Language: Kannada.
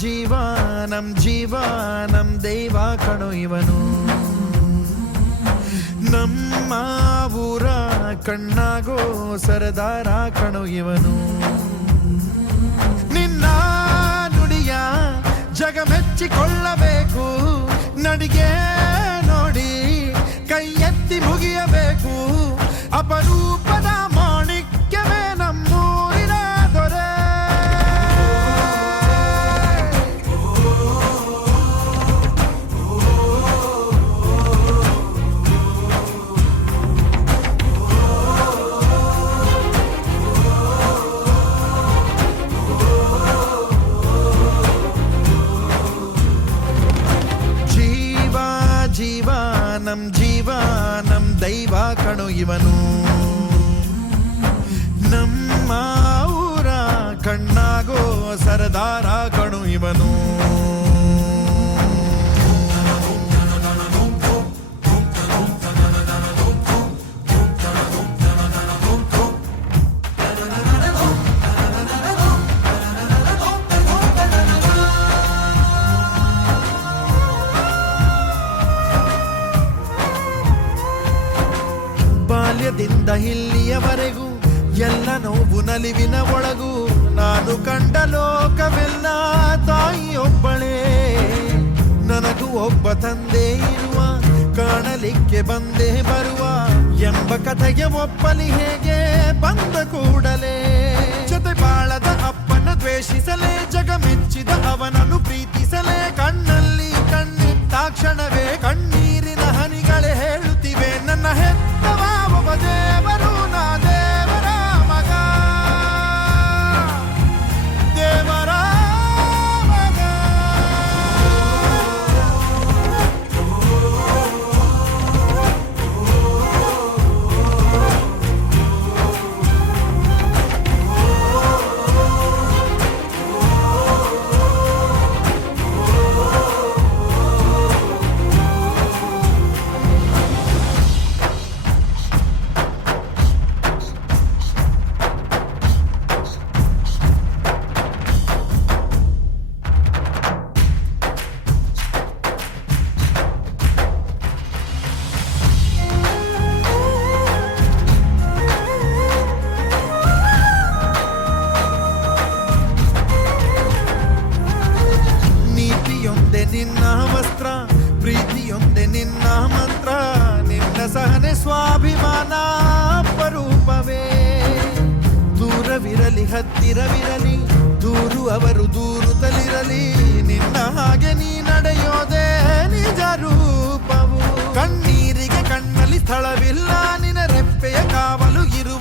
ಜೀವ ನಮ್ ದೈವ ಕಣೋ ಇವನು. ನಮ್ಮ ಊರ ಕಣ್ಣಾಗೋ ಸರದಾರ ಕಣೋ ಇವನು. ನಿನ್ನ ನುಡಿಯ ಜಗ ಮೆಚ್ಚಿಕೊಳ್ಳಬೇಕು, ನಡಿಗೆ ನೋಡಿ ಕೈ ಎತ್ತಿ ಮುಗಿಯಬೇಕು. ಅಪರೂಪದ ಮಾಣಿಕ್ಯವೇ ನಮ್ಮೂರಿನ ದೊರೆ. ಜೀವ ನಮ್ ದೈವ ಕಣೋ ಇವನು. ನಮ್ಮ ಊರ ಕಣ್ಣಾಗೋ ಸರದಾರ ಕಣೋ ಇವನು. ಬಾಲ್ಯದಿಂದ ಇಲ್ಲಿಯವರೆಗೂ ಎಲ್ಲ ನೋವು ನಲಿವಿನ ಒಳಗೂ ನಾನು ಕಂಡ ಲೋಕವೆಲ್ಲ ತಾಯಿಯೊಬ್ಬಳೇ. ನನಗೂ ಒಬ್ಬ ತಂದೆ ಇರುವ, ಕಾಣಲಿಕ್ಕೆ ಬಂದೇ ಬರುವ ಎಂಬ ಕಥೆಗೆ ಒಪ್ಪಲಿ ಹೇಗೆ ಬಂದ ಕೂಡಲೇ. ಜೊತೆ ಬಾಳದ ಅಪ್ಪನ ದ್ವೇಷಿಸಲೇ, ಜಗ ಮೆಚ್ಚಿದ ಅವನನ್ನು ಪ್ರೀತಿಸಲೇ. ಕಣ್ಣಲ್ಲಿ ಕಣ್ಣಿಟ್ಟಾಕ್ಷಣವೇ ಕಣ್ಣೀರಿನ ಹನಿಗಳೇ ಹೇಳುತ್ತಿವೆ, ನನ್ನ ಹೆತ್ತವ ಒಬ್ಬ ದೇವರು, ನಾ ದೇವರ ಮಗ, ದೇವರ ಮಗ. ನಿನ್ನ ವಸ್ತ್ರ, ಪ್ರೀತಿಯೊಂದೆ ನಿನ್ನ ಮಂತ್ರ, ನಿನ್ನ ಸಹನೆ ಸ್ವಾಭಿಮಾನ ಅಪರೂಪವೇ. ದೂರವಿರಲಿ ಹತ್ತಿರವಿರಲಿ, ದೂರು ಅವರು ದೂರುತ್ತಲಿರಲಿ, ನಿನ್ನ ಹಾಗೆ ನೀ ನಡೆಯೋದೇ ನಿಜ ರೂಪವು. ಕಣ್ಣೀರಿಗೆ ಕಣ್ಣಲ್ಲಿ ಸ್ಥಳವಿಲ್ಲ, ನಿನ್ನ ರೆಪ್ಪೆಯ ಕಾವಲು ಇರುವ